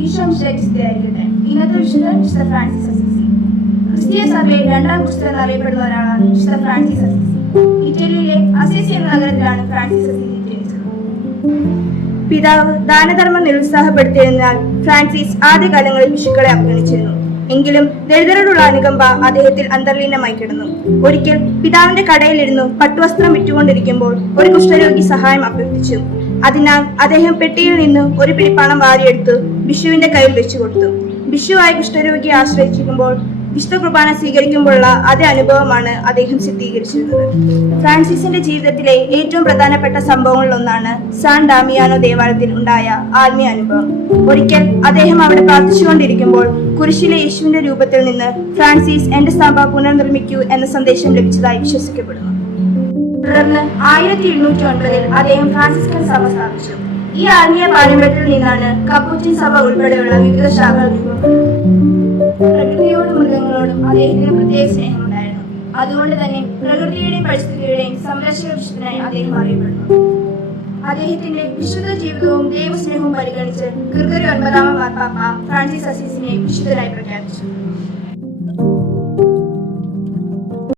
ഈശോ മിശിഹായ്ക്ക് ഇന്നത്തെ വിശുദ്ധൻ വിശുദ്ധ ഫ്രാൻസിസ് അസീസി. ക്രിസ്തീയ സഭയിൽ രണ്ടാം ക്രിസ്ത്യൻ എന്നറിയപ്പെടുന്ന ഒരാളാണ് വിശുദ്ധ ഫ്രാൻസിസ് അസീസി. ഇറ്റലിയിലെ അസീസി എന്ന നഗരത്തിലാണ് ഫ്രാൻസിസ് അസീസി ജനിച്ചത്. പിതാവ് ദാനധർമ്മം നിരുത്സാഹപ്പെടുത്തിയതിനാൽ ഫ്രാൻസിസ് ആദ്യകാലങ്ങളിൽ ശിശുക്കളെ അവഗണിച്ചിരുന്നു. എങ്കിലും ദരിദ്രരോടുള്ള അനുകമ്പ അദ്ദേഹത്തിൽ അന്തർലീനമായി കിടന്നു. ഒരിക്കൽ പിതാവിന്റെ കടയിലിരുന്നു പട്ടുവസ്ത്രം വിറ്റുകൊണ്ടിരിക്കുമ്പോൾ ഒരു കുഷ്ഠരോഗി സഹായം അഭ്യർത്ഥിച്ചു. അതിനാൽ അദ്ദേഹം പെട്ടിയിൽ നിന്ന് ഒരു പിടി പണം വാരിയെടുത്ത് ബിഷുവിന്റെ കയ്യിൽ വെച്ചു കൊടുത്തു. ബിഷുവായി കുഷ്ഠരോഗിയെ ആശ്രയിക്കുമ്പോൾ വിശുദ്ധ കുർബാന സ്വീകരിക്കുമ്പോഴുള്ള അതേ അനുഭവമാണ് അദ്ദേഹം സിദ്ധീകരിച്ചിരുന്നത്. ഫ്രാൻസിസിന്റെ ജീവിതത്തിലെ ഏറ്റവും പ്രധാനപ്പെട്ട സംഭവങ്ങളിലൊന്നാണ് സാൻ ഡാമിയാനോ ദേവാലയത്തിൽ ഉണ്ടായ ആത്മീയ അനുഭവം. ഒരിക്കൽ അദ്ദേഹം അവിടെ പ്രാർത്ഥിച്ചുകൊണ്ടിരിക്കുമ്പോൾ കുരിശിലെ യേശുവിന്റെ രൂപത്തിൽ നിന്ന് ഫ്രാൻസിസ് എന്റെ സഭ പുനർനിർമ്മിക്കൂ എന്ന സന്ദേശം ലഭിച്ചതായി വിശ്വസിക്കപ്പെടുന്നു. തുടർന്ന് 1809 അദ്ദേഹം ഫ്രാൻസിസ്കൻ സഭ സ്ഥാപിച്ചു. ഈ ആത്മീയ പാരമ്പര്യത്തിൽ നിന്നാണ് കപ്പൂച്ചിൻ സഭ ഉൾപ്പെടെയുള്ള വിവിധ ശാഖകൾ രൂപപ്പെട്ടത്. പ്രകൃതിയോടും മൃഗങ്ങളോടും അദ്ദേഹത്തിന് പ്രത്യേക സ്നേഹമുണ്ടായിരുന്നു. അതുകൊണ്ട് തന്നെ പ്രകൃതിയുടെയും പരിസ്ഥിതിയുടെയും സംരക്ഷക വിശുദ്ധനായി അദ്ദേഹം അറിയപ്പെടുന്നു. അദ്ദേഹത്തിന്റെ വിശുദ്ധ ജീവിതവും ദൈവസ്നേഹവും പരിഗണിച്ച് ഗ്രിഗറി 9 മാർപ്പാപ്പ ഫ്രാൻസിസ് അസീസിനെ വിശുദ്ധനായി പ്രഖ്യാപിച്ചു.